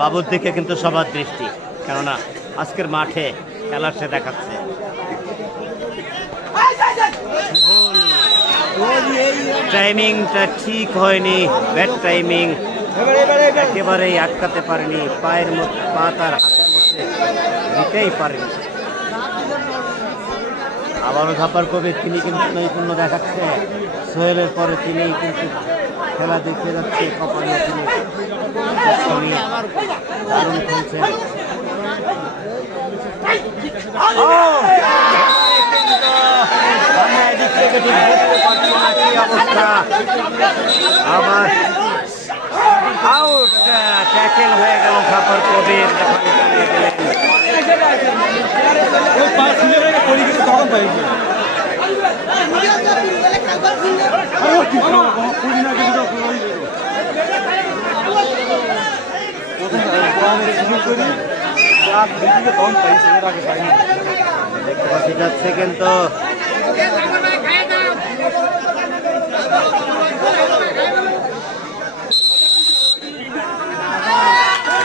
বাবুর দিকে কিন্তু সবার দৃষ্টি, কেননা আজকের মাঠে খেলার সে দেখাচ্ছে। টাইমিংটা ঠিক হয়নি, ব্যাড টাইমিং, একেবারেই আটকাতে পারেনি, পায়ের মধ্যে পা তার হাতের মধ্যে দিতেই পারেনি। আবারও ঝাপার কবির, তিনি কিন্তু নৈপুণ্য দেখাচ্ছে। সোহেলের পরে তিনি কিন্তু খেলা দেখতে যাচ্ছে, কপালে তিনি দারুণ খেলছেন। আবার আউট, ট্যাকেল হয়ে গেল ঝাপার কবির, দেখতে যাচ্ছে কিন্তু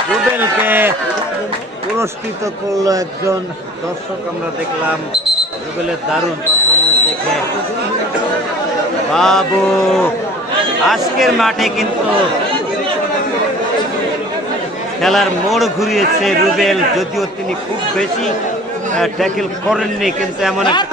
রুবেলকে পুরস্কৃত করলো একজন দর্শক। আমরা দেখলাম রুবেলের দারুণ পারফরমেন্স দেখে। বাবু আজকের মাঠে কিন্তু খেলার মোড় ঘুরিয়েছে রুবেল, যদিও তিনি খুব বেশি ট্যাকেল করেননি, কিন্তু এমন একটা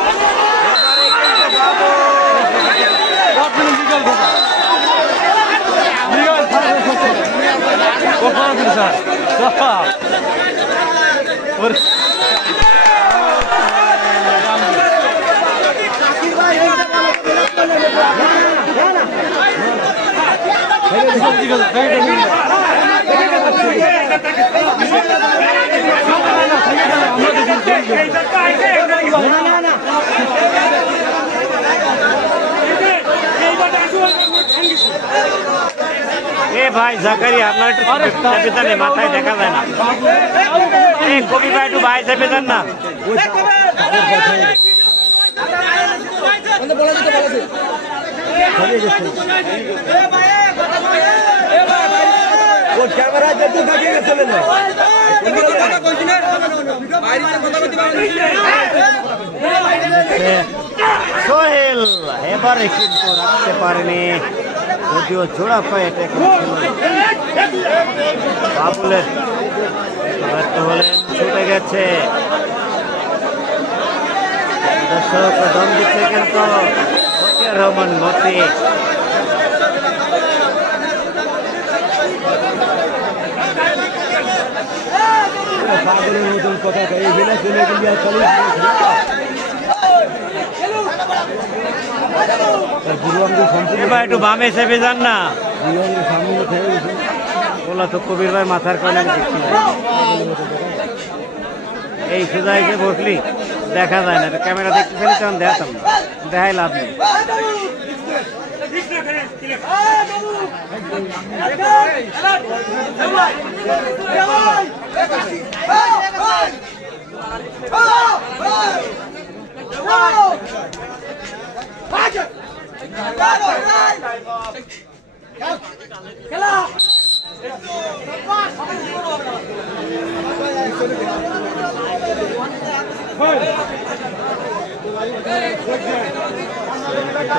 ভাই জাকারিয়া, আপনার একটু চেপে দেন, মাথায় দেখা যায় না। কবি ভাই একটু ভাই চেপে দেন না। সোহেল এবারে কিন্তু রাখতে পারেনি, যদিও জোড়া পায়ে বাবুলের ব্যর্থ হলেন, ছুটে গেছে। দর্শক দম দিচ্ছে কিন্তু মতিয়ার রহমান মতি। পাগলের মতন কথা এবার একটু বামে চেপে যান না। বলা তো কবির ভাই মাথার কারণে দেখছি, এই সোজা এসে বসলি দেখা যায় না, ক্যামেরা দেখতে ফেলি তখন দেখাতাম না, দেখাই লাভ নেই।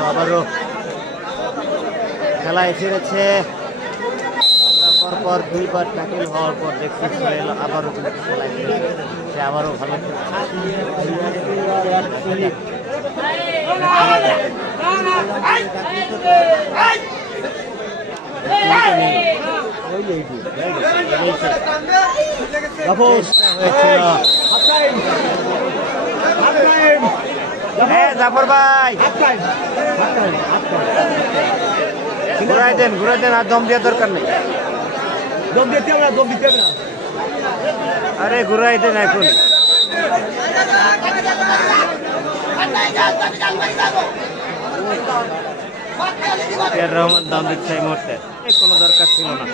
আবারও খেলায় ফিরেছে, পরপর দুইবার ট্যাকেল হওয়ার পর দেখতে সোহেল আবারও কিন্তু খেলায় ফিরেছে, সে আবারও ভালো জাফর ভাই, ঘুরাই দেন আর দম দেওয়ার দরকার নেই। দম দিতে হবে না, দম দিতে হবে না, আরে ঘুরাই দেন এখন। রহমান দাম দিচ্ছে এই মুহূর্তে, কোনো দরকার ছিল না।